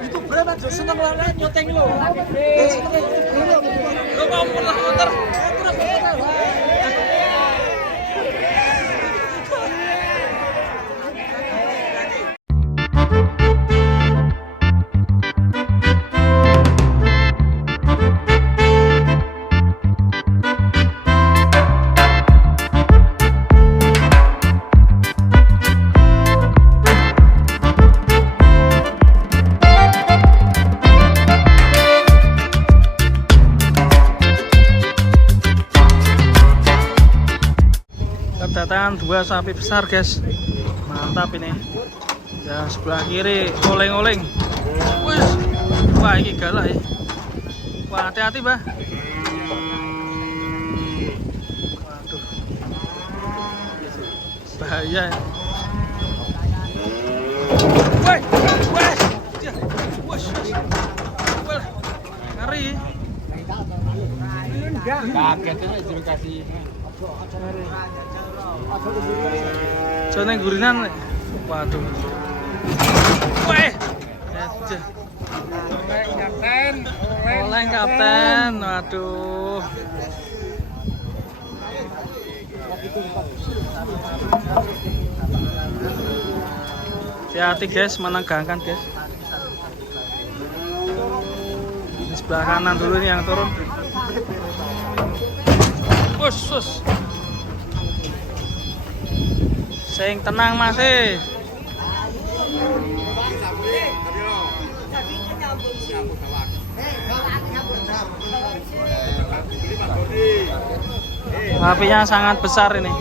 Itu berat aja seneng lah nyoteng lo. Seneng itu berat. Lo mau pulang motor. Kedatangan dua sapi besar guys, mantap ini ya. Sebelah kiri oleng-oleng. Wah ini galak ya. Wah hati-hati bah. Waduh bahaya ya. Woi woi ngeri. Kagetnya disuruh kasih. Jone gurinan. Waduh. Weh. Oleng kapten. Waduh. Hati-hati guys, menegangkan guys. Di sebelah kanan dulu nih yang turun. Sus. Sing tenang masih. Apinya sangat besar ini.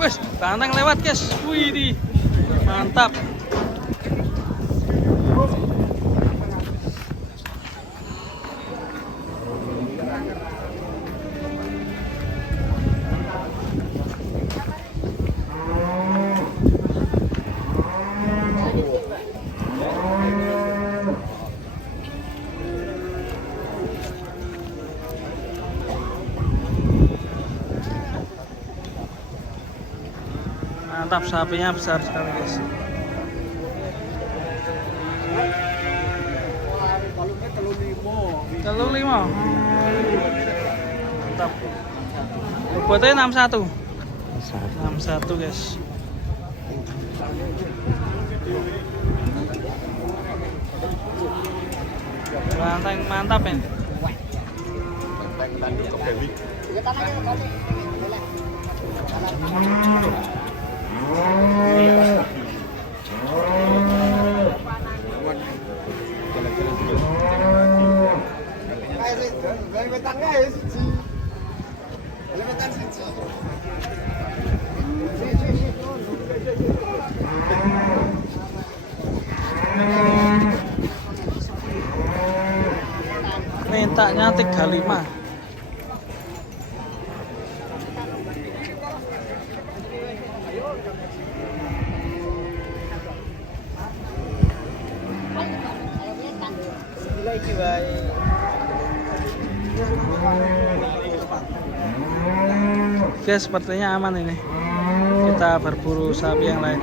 Wes, banteng lewat guys. Wih, mantap. Mantap, sapinya besar sekali guys. Telur lima. Mantap. Bobotnya 61. 61 guys. Mantap ini. Mintanya 35. Oke, sepertinya aman ini. Kita berburu sapi yang lain.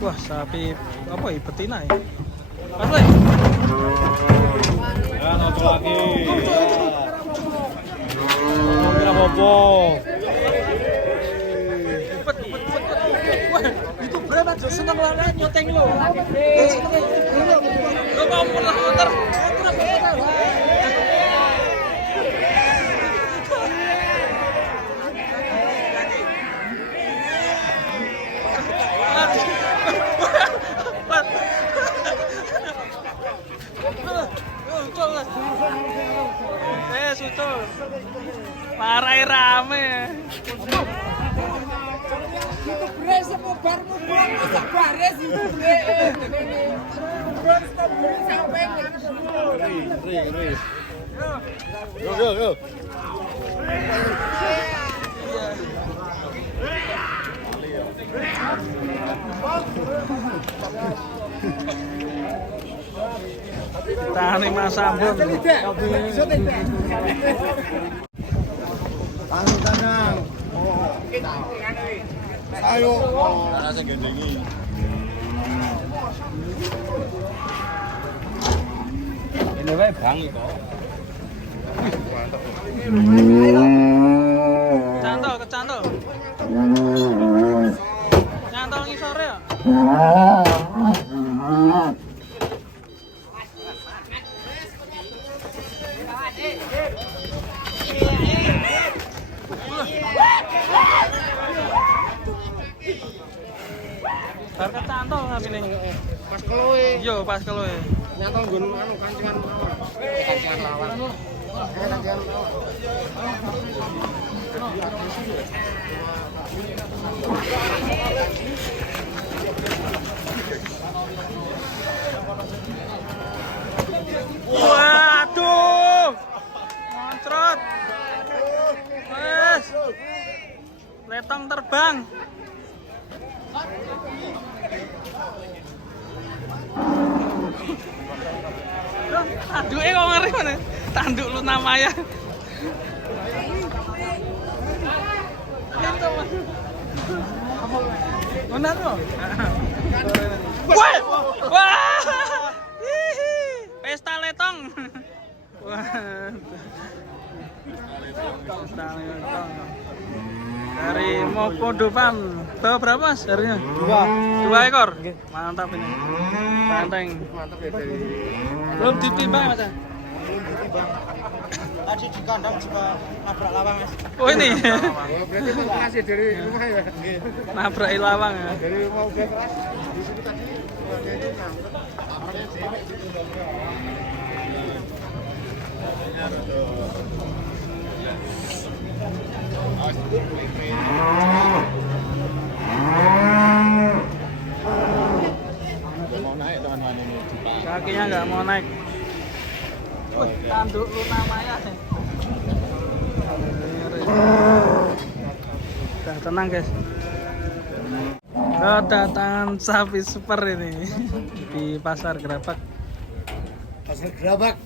Wah, sapi apa ya? Betina ya? Apa ya? Ya, nonton lagi. Kira bobo. Wah, itu berat aja seneng lah nyoteng lo. Lo mau pulang motor. Go. Tani Mas Ambon. Tangan. Ayo. Rasa gendengi. Ini wae Bang iki kok. Kecantol. Nyantol ngisore ya. Bar kecantol ngene. Pas keloe. Yo, pas keloe. Nyantol nggon anu kancingan lawan. Kancingan lawan. Kancingan lawan. Waduh. Moncrot. Wes. Letong terbang. Tanduke kok ngeri mana? Tanduk Luna Maya. Itu Mas. Mana tuh? Wah! Hihi. Pesta letong. Wah. Pesta letong. Dari Mokodopan. Bawa berapa Mas harinya? 2 ekor. Mantap ini. Banteng. Mantap ya dari. Belum ditimbang Mas. Tadi di kandang juga nabrak lawang Mas. Oh ini. Berarti masih dari rumah ya. Nggih. Nabrak lawang ya. Dari mau udah keras di sini tadi ini nangkep. Kakinya nggak mau naik. Tanduk Luna Maya. Udah tenang guys. Kedatangan sapi super ini di Pasar Gerabak. Pasar Gerabak.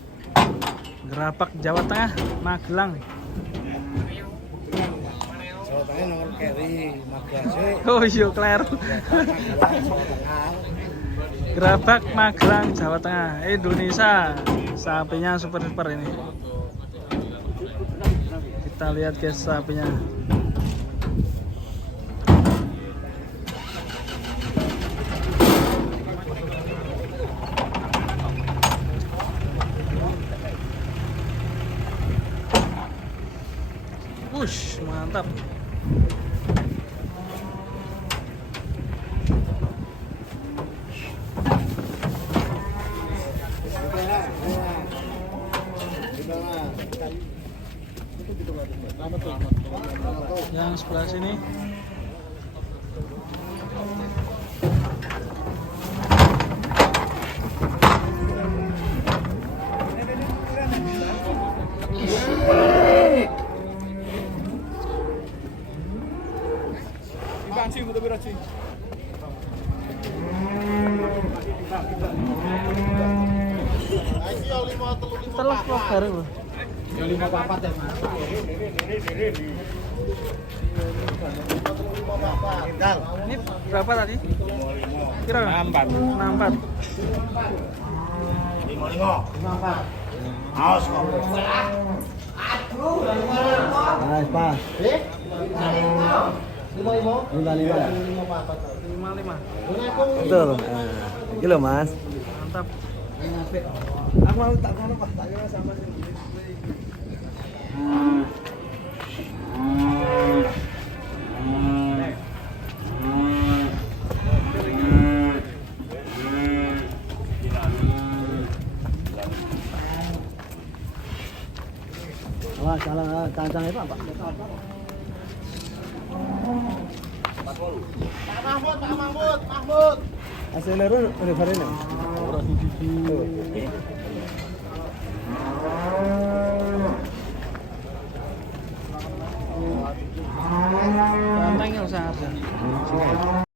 Gerabak Jawa Tengah, Magelang. Jawa Tengah nomor keri Magelang. Oh iya, kleru. Gerabak Magelang Jawa Tengah, Indonesia. Sapinya super ini. Kita lihat guys sapinya. Wush, mantap. Yang sebelah sini telur kok bareng loh. Ya 5 papat ya Mas. Ini berapa tadi? Kira 64. 55. Aos kok. Nice pas. 55. Betul. Iki lho Mas. Mantap. Aku mau tak ngono Pak, tak kira sama sih. Wah, salah cancang itu apa? Pak Mahmud. Aceleran udah keren ya? Ora siji.